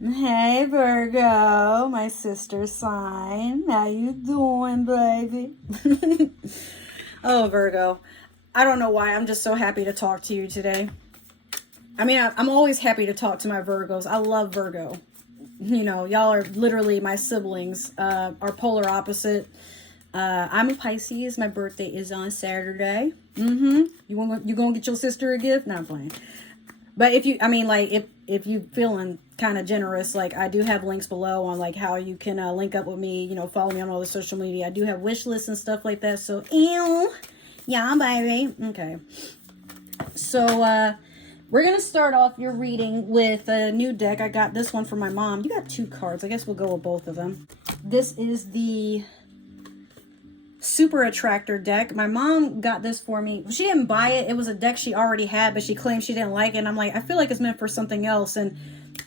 Hey Virgo, my sister sign. How you doing, baby? Oh, Virgo. I don't know why. I'm just so happy to talk to you today. I mean, I'm always happy to talk to my Virgos. I love Virgo. You know, y'all are literally my siblings. Are polar opposite. I'm a Pisces. My birthday is on Saturday. You gonna get your sister a gift? Not playing. But if you feeling kind of generous, like I do have links below on like how you can link up with me, follow me on all the social media. I do have wish lists and stuff like that. So, yeah, baby. Okay. So, we're going to start off your reading with a new deck. I got this one from my mom. You got two cards. I guess we'll go with both of them. This is the Super Attractor deck. My mom got this for me. She didn't buy it. It was a deck she already had, but she claimed she didn't like it. And I'm like, I feel like it's meant for something else. And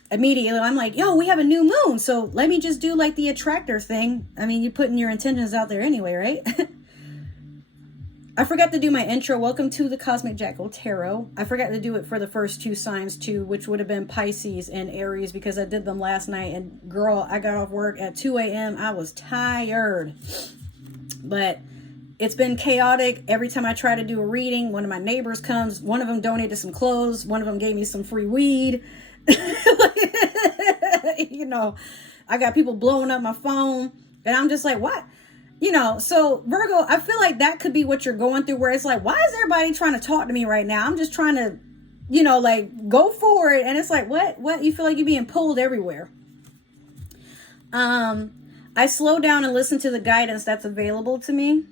immediately I'm like, yo, we have a new moon. So let me just do like the attractor thing. I mean, you're putting your intentions out there anyway, right? I forgot to do my intro. Welcome to the Cosmic Jackal Tarot. I forgot to do it for the first two signs too, which would have been Pisces and Aries, because I did them last night. And girl, I got off work at 2 a.m. I was tired. But it's been chaotic. Every time I try to do a reading, one of my neighbors comes. One of them donated some clothes. One of them gave me some free weed. I got people blowing up my phone. And I'm just like, what? So Virgo, I feel like that could be what you're going through, where it's like, why is everybody trying to talk to me right now? I'm just trying to, go for it. And it's like, what? You feel like you're being pulled everywhere. I slow down and listen to the guidance that's available to me.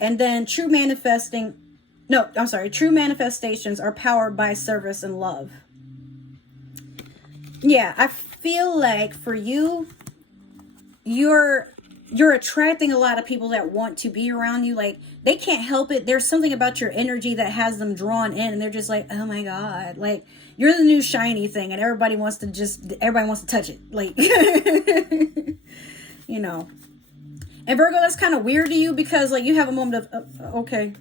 And then true manifestations are powered by service and love. Yeah, I feel like for you, you're attracting a lot of people that want to be around you. Like, they can't help it. There's something about your energy that has them drawn in, and they're just like, oh my God, like you're the new shiny thing, and everybody wants to touch it. Like, And Virgo, that's kind of weird to you, because like you have a moment of, okay,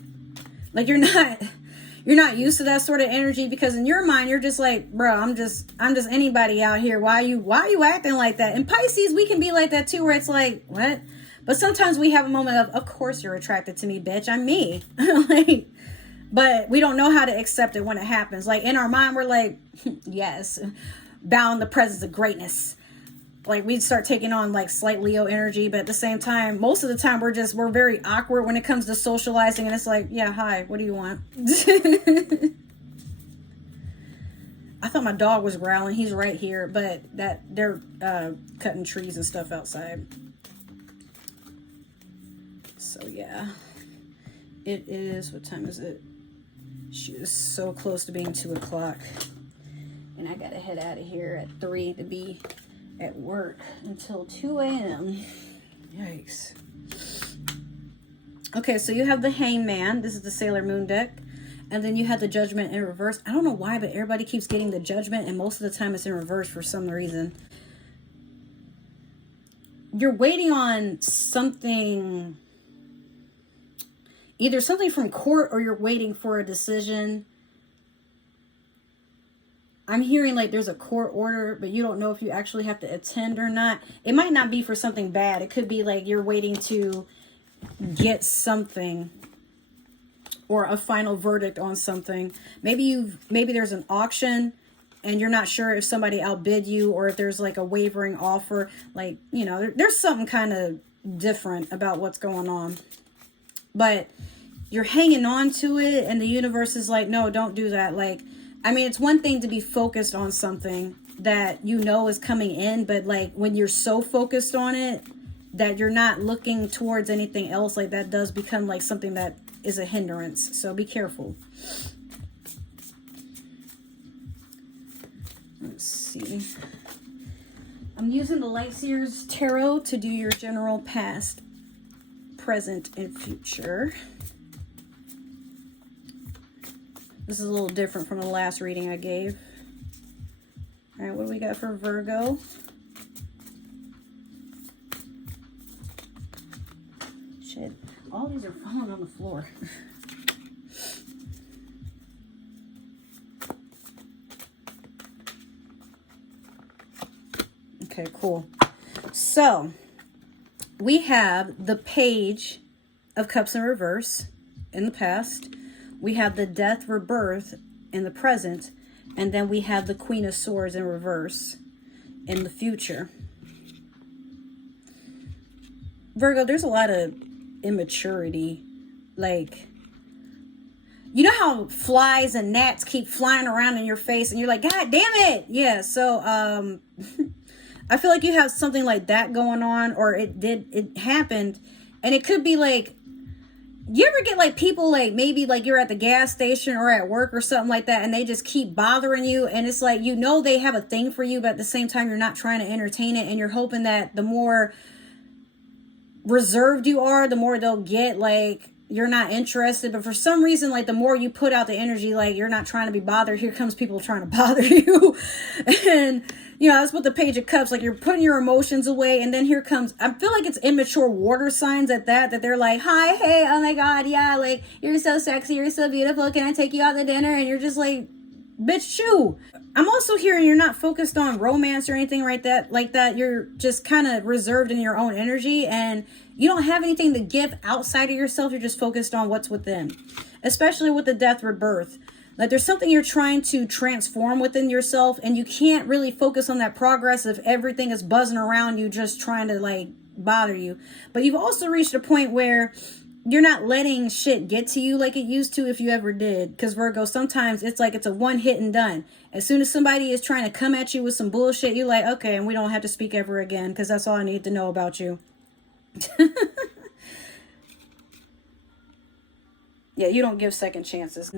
like you're not used to that sort of energy, because in your mind you're just like, bro, I'm just anybody out here. Why are you acting like that? And Pisces, we can be like that too, where it's like, what? But sometimes we have a moment of course you're attracted to me, bitch. I'm me. Like, but we don't know how to accept it when it happens. Like in our mind, we're like, yes, bow in the presence of greatness. Like we start taking on like slight Leo energy, but at the same time, most of the time we're very awkward when it comes to socializing, and it's like, yeah, hi, what do you want? I thought my dog was growling. He's right here, but they're cutting trees and stuff outside. So yeah, it is, what time is it? She is so close to being 2 o'clock, and I gotta head out of here at 3 to be at work until 2 a.m. Yikes. Okay, so you have the Hangman. This is the Sailor Moon deck. And then you have the Judgment in reverse. I don't know why, but everybody keeps getting the Judgment, and most of the time it's in reverse for some reason. You're waiting on something, either something from court, or you're waiting for a decision. I'm hearing like there's a court order, but you don't know if you actually have to attend or not. It might not be for something bad. It could be like you're waiting to get something, or a final verdict on something. Maybe there's an auction and you're not sure if somebody outbid you, or if there's like a wavering offer. Like, there's something kind of different about what's going on. But you're hanging on to it, and the universe is like, no, don't do that. Like, I mean, it's one thing to be focused on something that is coming in, but like when you're so focused on it that you're not looking towards anything else, like that does become like something that is a hindrance. So be careful. Let's see. I'm using the Lightseers Tarot to do your general past, present, and future. This is a little different from the last reading I gave. All right, what do we got for Virgo? Shit, all these are falling on the floor. Okay, cool. So we have the Page of Cups in reverse in the past. We have the Death Rebirth in the present. And then we have the Queen of Swords in reverse in the future. Virgo, there's a lot of immaturity. Like, you know how flies and gnats keep flying around in your face and you're like, God damn it. Yeah, so I feel like you have something like that going on, or it happened. And it could be like, you ever get like people like maybe like you're at the gas station or at work or something like that and they just keep bothering you, and it's like, you know, they have a thing for you, but at the same time you're not trying to entertain it, and you're hoping that the more reserved you are, the more they'll get like you're not interested. But for some reason, like the more you put out the energy, like you're not trying to be bothered, here comes people trying to bother you. And you know, that's what the Page of Cups, like you're putting your emotions away, and then here comes, I feel like it's immature water signs at that they're like, hi, hey, oh my God, yeah, like you're so sexy, you're so beautiful, can I take you out to dinner? And you're just like, bitch, shoo. I'm also hearing you're not focused on romance or anything like that. You're just kind of reserved in your own energy, and you don't have anything to give outside of yourself. You're just focused on what's within, especially with the Death Rebirth. Like there's something you're trying to transform within yourself, and you can't really focus on that progress if everything is buzzing around you just trying to like bother you. But you've also reached a point where you're not letting shit get to you like it used to, if you ever did. Because Virgo, sometimes it's like it's a one hit and done. As soon as somebody is trying to come at you with some bullshit, you're like, okay, and we don't have to speak ever again, because that's all I need to know about you. Yeah, you don't give second chances.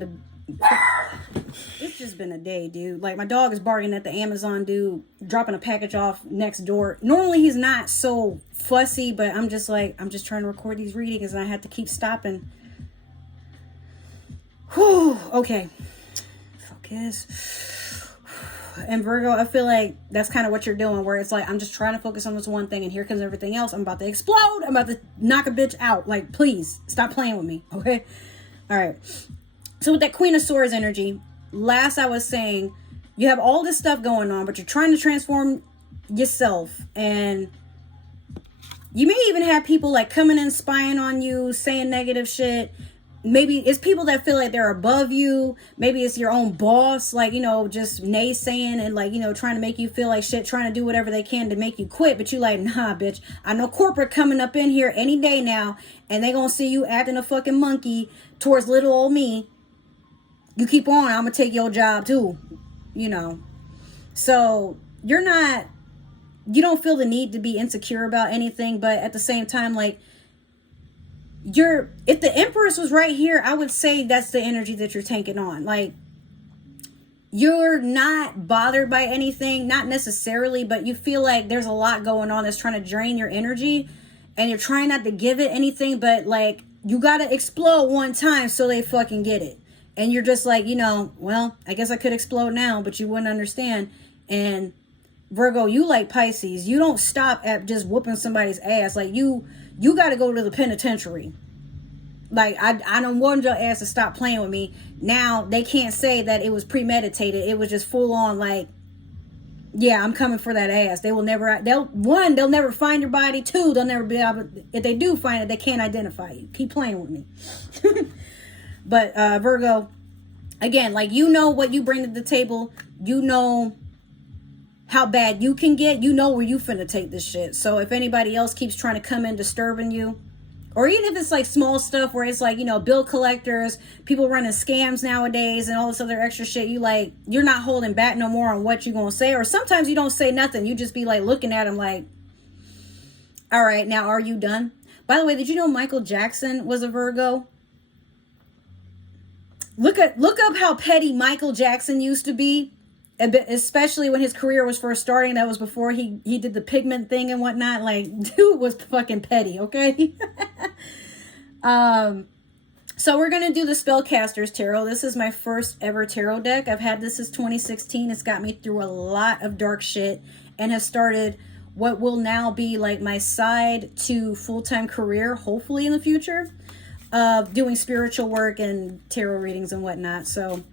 It's just been a day, dude. Like, my dog is barking at the Amazon dude, dropping a package off next door. Normally, he's not so fussy, but I'm just like, I'm just trying to record these readings, and I have to keep stopping. Whew, okay. Focus. And Virgo, I feel like that's kind of what you're doing, where it's like, I'm just trying to focus on this one thing, and here comes everything else. I'm about to explode. I'm about to knock a bitch out. Like, please, stop playing with me, okay? All right. So with that Queen of Swords energy, last I was saying, you have all this stuff going on, but you're trying to transform yourself. And you may even have people like coming and spying on you, saying negative shit. Maybe it's people that feel like they're above you. Maybe it's your own boss, like, you know, just naysaying and like, you know, trying to make you feel like shit, trying to do whatever they can to make you quit. But you like, nah, bitch, I know corporate coming up in here any day now, and they gonna see you acting a fucking monkey towards little old me. You keep on, I'm gonna take your job too, you know. So you don't feel the need to be insecure about anything, but at the same time, like, if the Empress was right here, I would say that's the energy that you're taking on. Like, you're not bothered by anything, not necessarily, but you feel like there's a lot going on that's trying to drain your energy, and you're trying not to give it anything, but like, you gotta explode one time so they fucking get it. And you're just like, you know, well, I guess I could explode now, but you wouldn't understand. And Virgo, you like Pisces. You don't stop at just whooping somebody's ass. Like, you got to go to the penitentiary. Like, I don't want your ass to stop playing with me. Now, they can't say that it was premeditated. It was just full on, like, yeah, I'm coming for that ass. They'll never find your body. Two, they'll never be able, if they do find it, they can't identify you. Keep playing with me. But Virgo, again, like, you know what you bring to the table. You know how bad you can get. You know where you finna take this shit. So if anybody else keeps trying to come in disturbing you, or even if it's like small stuff where it's like, you know, bill collectors, people running scams nowadays and all this other extra shit, you're not holding back no more on what you're gonna say. Or sometimes you don't say nothing. You just be like looking at them like, all right, now are you done? By the way, did you know Michael Jackson was a Virgo? Look up how petty Michael Jackson used to be, especially when his career was first starting. That was before he did the pigment thing and whatnot. Like, dude was fucking petty, okay? So we're going to do the Spellcasters Tarot. This is my first ever tarot deck. I've had this since 2016. It's got me through a lot of dark shit and has started what will now be like my side to full-time career, hopefully in the future, of doing spiritual work and tarot readings and whatnot. So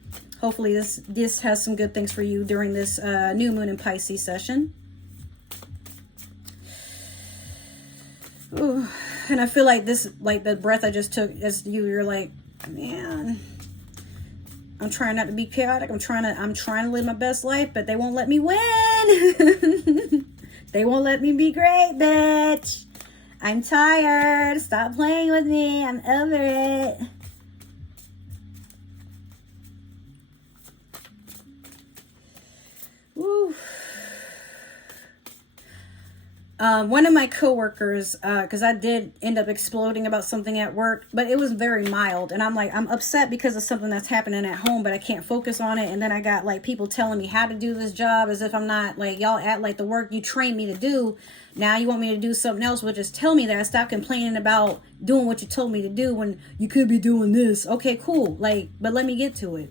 hopefully this has some good things for you during this new moon in Pisces session. Ooh. And I feel like this, like the breath I just took as you're like, man, I'm trying not to be chaotic. I'm trying to live my best life, but they won't let me win. They won't let me be great, bitch. I'm tired. Stop playing with me. I'm over it. Woo. One of my coworkers, because I did end up exploding about something at work, but it was very mild. And I'm like, I'm upset because of something that's happening at home, but I can't focus on it. And then I got like people telling me how to do this job as if I'm not, like, y'all act like the work you trained me to do. Now you want me to do something else, well, just tell me that. Stop complaining about doing what you told me to do when you could be doing this. Okay, cool. Like, but let me get to it.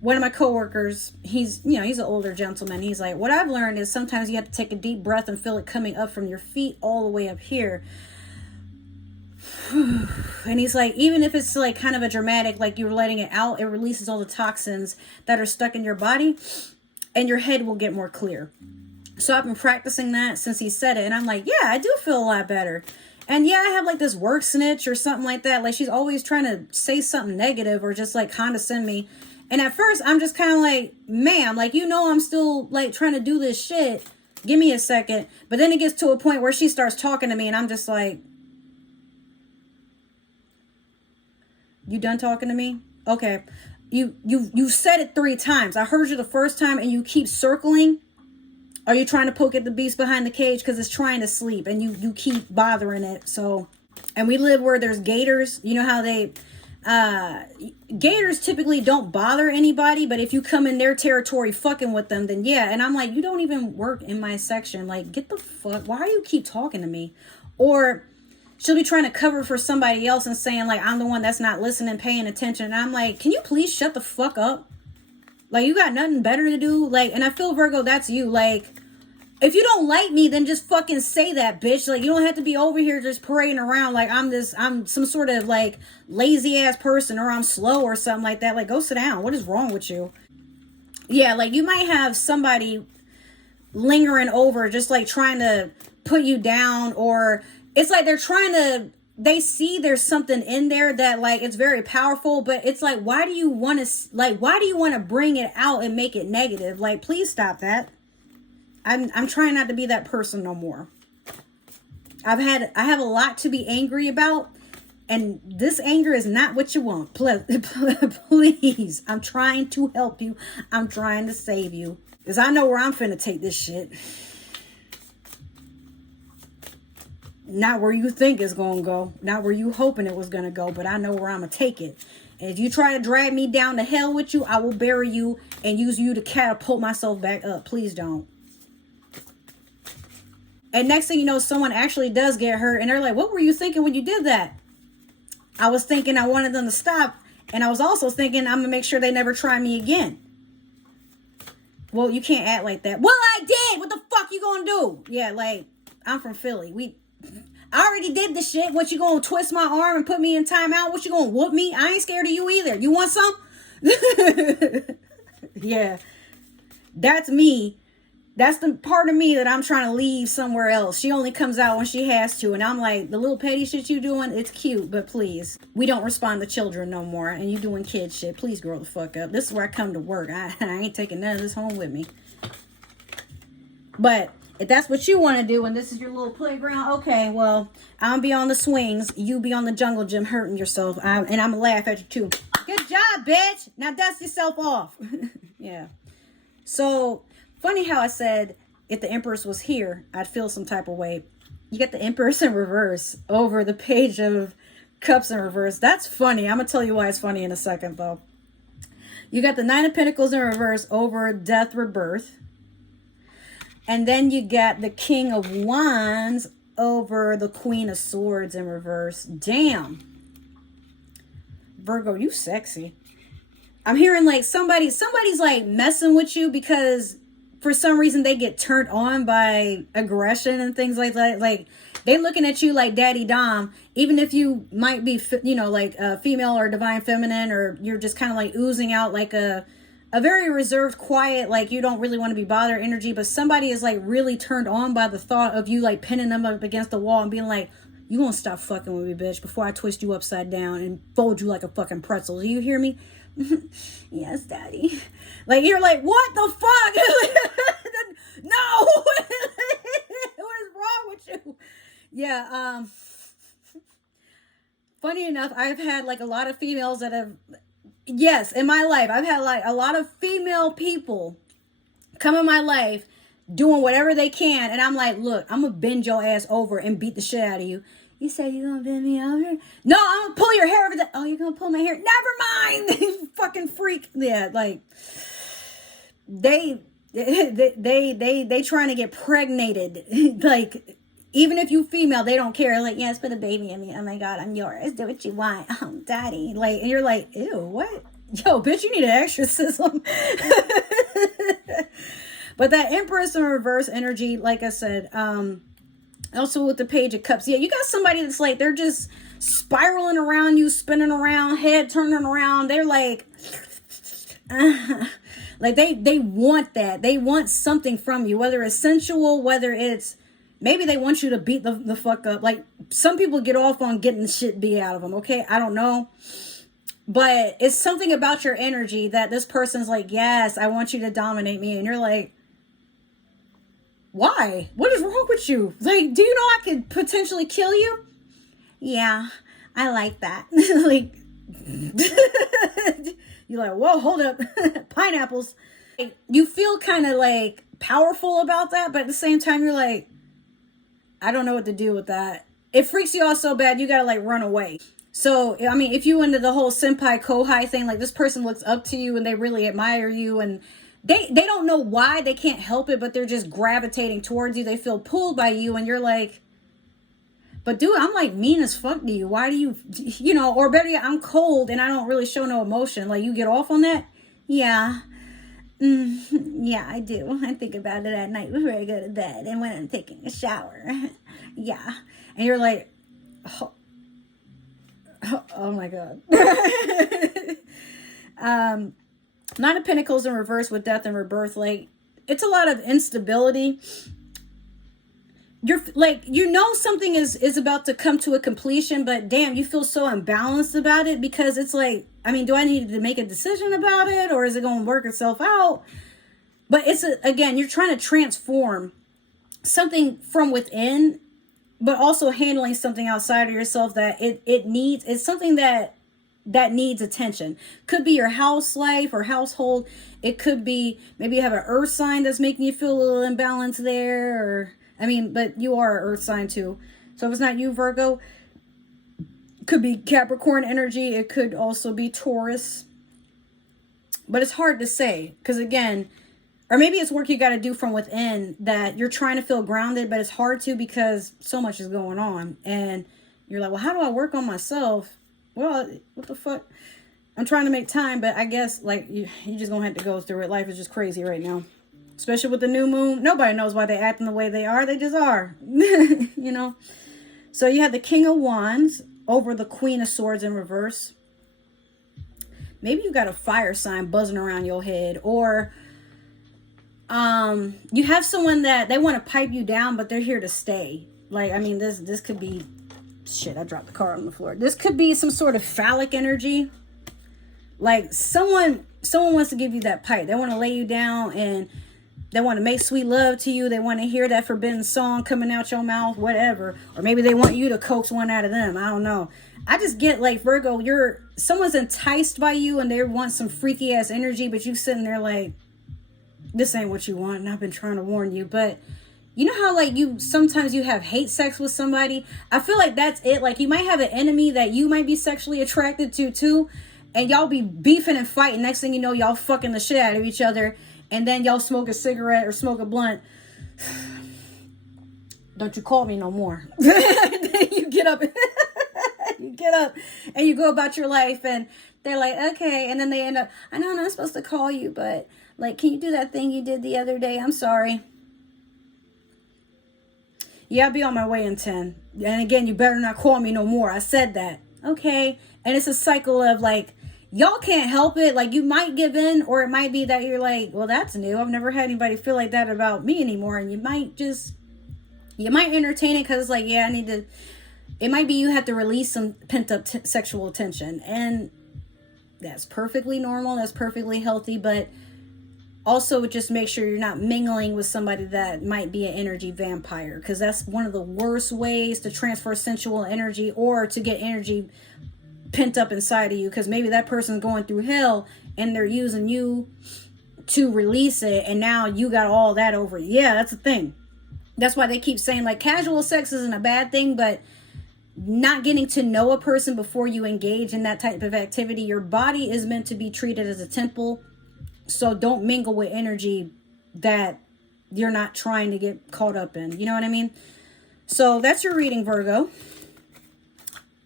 One of my coworkers, he's an older gentleman. He's like, what I've learned is sometimes you have to take a deep breath and feel it coming up from your feet all the way up here. And he's like, even if it's like kind of a dramatic, like you're letting it out, it releases all the toxins that are stuck in your body and your head will get more clear. So I've been practicing that since he said it. And I'm like, yeah, I do feel a lot better. And yeah, I have like this work snitch or something like that. Like she's always trying to say something negative or just like condescend me. And at first, I'm just kind of like, ma'am, like, I'm still, like, trying to do this shit. Give me a second. But then it gets to a point where she starts talking to me, and I'm just like, you done talking to me? Okay. You said it 3 times. I heard you the first time, and you keep circling. Are you trying to poke at the beast behind the cage? Because it's trying to sleep, and you keep bothering it. So, and we live where there's gators. You know how they... gators typically don't bother anybody, but if you come in their territory fucking with them, then yeah. And I'm like, you don't even work in my section. Like, get the fuck, why do you keep talking to me? Or she'll be trying to cover for somebody else and saying like, I'm the one that's not listening, paying attention. And I'm like, can you please shut the fuck up? Like, you got nothing better to do? Like, and I feel, Virgo, that's you. Like, if you don't like me, then just fucking say that, bitch. Like, you don't have to be over here just parading around like I'm some sort of like lazy ass person or I'm slow or something like that. Like, go sit down. What is wrong with you? Yeah, like you might have somebody lingering over just like trying to put you down, or it's like they see there's something in there that like it's very powerful, but it's like, why do you want to bring it out and make it negative? Like, please stop that. I'm trying not to be that person no more. I have a lot to be angry about, and this anger is not what you want. Please, I'm trying to help you. I'm trying to save you, because I know where I'm finna take this shit. Not where you think it's gonna go, not where you hoping it was gonna go, but I know where I'm gonna take it. And if you try to drag me down to hell with you, I will bury you and use you to catapult myself back up. Please don't. And next thing you know, someone actually does get hurt. And they're like, what were you thinking when you did that? I was thinking I wanted them to stop. And I was also thinking I'm going to make sure they never try me again. Well, you can't act like that. Well, I did. What the fuck you going to do? Yeah, like, I'm from Philly. I already did the shit. What, you going to twist my arm and put me in timeout? What, you going to whoop me? I ain't scared of you either. You want some? Yeah. That's me. That's the part of me that I'm trying to leave somewhere else. She only comes out when she has to. And I'm like, the little petty shit you doing, it's cute, but please. We don't respond to children no more. And you doing kid shit. Please grow the fuck up. This is where I come to work. I ain't taking none of this home with me. But if that's what you want to do and this is your little playground, okay, well, I'll be on the swings. You be on the jungle gym hurting yourself. And I'm going to laugh at you too. Good job, bitch. Now dust yourself off. Yeah. So... funny how I said if the Empress was here, I'd feel some type of way. You get the Empress in reverse over the Page of Cups in reverse. That's funny. I'm going to tell you why it's funny in a second, though. You got the Nine of Pentacles in reverse over Death, Rebirth. And then you got the King of Wands over the Queen of Swords in reverse. Damn. Virgo, you sexy. I'm hearing like somebody's like messing with you because... for some reason, they get turned on by aggression and things like that. Like, they looking at you like Daddy Dom, even if you might be, like female or divine feminine, or you're just kind of like oozing out like a very reserved, quiet, like you don't really want to be bothered energy. But somebody is like really turned on by the thought of you like pinning them up against the wall and being like, You gonna stop fucking with me, bitch, before I twist you upside down and fold you like a fucking pretzel. Do you hear me? Yes, daddy. Like, you're like, what the fuck? No. What is wrong with you? Yeah. Funny enough, I've had like a lot of females that have, yes, in my life, I've had like a lot of female people come in my life doing whatever they can, and I'm like, look, I'm gonna bend your ass over and beat the shit out of you. You said you're gonna bend me over? No, I'm gonna pull your hair over the, oh, you're gonna pull my hair? Never mind. You fucking freak. Yeah, like they trying to get pregnated. Like, even if you female, they don't care. Like, yes, put a baby in me. Oh my God, I'm yours. Do what you want. Oh, daddy. Like, and you're like, ew, what? Yo, bitch, you need an exorcism. But that Empress in reverse energy, like I said, also with the Page of Cups, yeah, you got somebody that's like, they're just spiraling around you, spinning around, head turning around. They're like, like they want that. They want something from you, whether it's sensual, whether it's, maybe they want you to beat the fuck up. Like, some people get off on getting the shit beat out of them, okay? I don't know. But it's something about your energy that this person's like, yes, I want you to dominate me. And you're like, why? What is wrong with you? Like, do you know I could potentially kill you? Yeah, I like that. Like, you're like, whoa, hold up. Pineapples. You feel kind of like powerful about that, but at the same time, you're like, I don't know what to do with that. It freaks you out so bad, you gotta like run away. So, I mean, if you into the whole senpai kohai thing, like this person looks up to you and they really admire you, and they don't know why, they can't help it, but they're just gravitating towards you. They feel pulled by you, and you're like, but dude, I'm like mean as fuck to you. Why do you, you know, or better yet, I'm cold and I don't really show no emotion. Like, you get off on that? Yeah. Yeah, I do. I think about it at night before I go to bed and when I'm taking a shower. Yeah. And you're like, oh my God. Nine of Pentacles in reverse with Death and Rebirth. Like, it's a lot of instability. You're like, you know, something is about to come to a completion, but damn, you feel so unbalanced about it, because it's like, I mean, do I need to make a decision about it, or is it going to work itself out? But it's again, you're trying to transform something from within, but also handling something outside of yourself that it needs. It's something that needs attention. Could be your house life or household. It could be maybe you have an earth sign that's making you feel a little imbalanced there, or I mean, but you are an earth sign too. So if it's not you, Virgo, it could be Capricorn energy. It could also be Taurus. But it's hard to say, because again, or maybe it's work you got to do from within, that you're trying to feel grounded, but it's hard to, because so much is going on. And you're like, well, how do I work on myself? Well, what the fuck? I'm trying to make time, but I guess like you just gonna have to go through it. Life is just crazy right now. Especially with the new moon. Nobody knows why they acting the way they are. They just are. You know? So you have the King of Wands over the Queen of Swords in reverse. Maybe you got a fire sign buzzing around your head. Or you have someone that they want to pipe you down, but they're here to stay. Like, I mean, this could be... Shit, I dropped the card on the floor. This could be some sort of phallic energy. Like, someone wants to give you that pipe. They want to lay you down and... They want to make sweet love to you. They want to hear that forbidden song coming out your mouth, whatever. Or maybe they want you to coax one out of them. I don't know. I just get like, Virgo, someone's enticed by you and they want some freaky ass energy, but you sitting there like, this ain't what you want. And I've been trying to warn you. But you know how like sometimes you have hate sex with somebody? I feel like that's it. Like, you might have an enemy that you might be sexually attracted to too. And y'all be beefing and fighting. Next thing you know, y'all fucking the shit out of each other. And then y'all smoke a cigarette or smoke a blunt. Don't you call me no more. Then you get up. You get up and you go about your life. And they're like, okay. And then they end up, I know I'm not supposed to call you, but like, can you do that thing you did the other day? I'm sorry. Yeah, I'll be on my way in 10. And again, you better not call me no more. I said that. Okay. And it's a cycle of like, y'all can't help it. Like, you might give in, or it might be that you're like, well, that's new. I've never had anybody feel like that about me anymore. And you might entertain it because it's like, yeah, I need to, It might be you have to release some pent-up sexual tension, and that's perfectly normal. That's perfectly healthy, but also just make sure you're not mingling with somebody that might be an energy vampire, because that's one of the worst ways to transfer sensual energy or to get energy pent up inside of you, because maybe that person's going through hell and they're using you to release it, and now you got all that over you. Yeah, that's the thing. That's why they keep saying, like, casual sex isn't a bad thing, but not getting to know a person before you engage in that type of activity. Your body is meant to be treated as a temple, so don't mingle with energy that you're not trying to get caught up in. You know what I mean? So that's your reading, Virgo.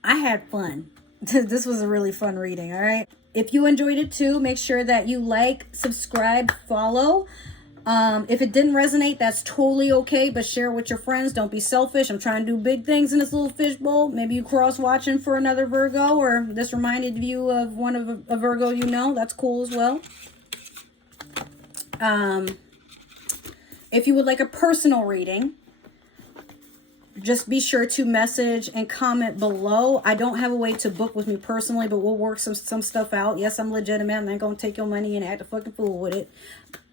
I had fun. This was a really fun reading, all right? If you enjoyed it too, make sure that you like, subscribe, follow. If it didn't resonate, that's totally okay, but share with your friends. Don't be selfish. I'm trying to do big things in this little fishbowl. Maybe you cross-watching for another Virgo, or this reminded you of one of a Virgo you know. That's cool as well. If you would like a personal reading, just be sure to message and comment below. I don't have a way to book with me personally, but we'll work some stuff out. Yes, I'm legitimate. I'm not going to take your money and act a fucking fool with it.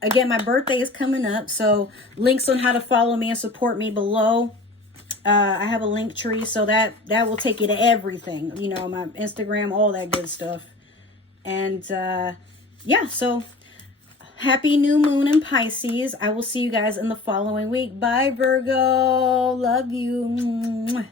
Again, my birthday is coming up, so links on how to follow me and support me below. I have a link tree, so that will take you to everything. You know, my Instagram, all that good stuff. And yeah, so happy new moon in Pisces. I will see you guys in the following week. Bye, Virgo. Love you.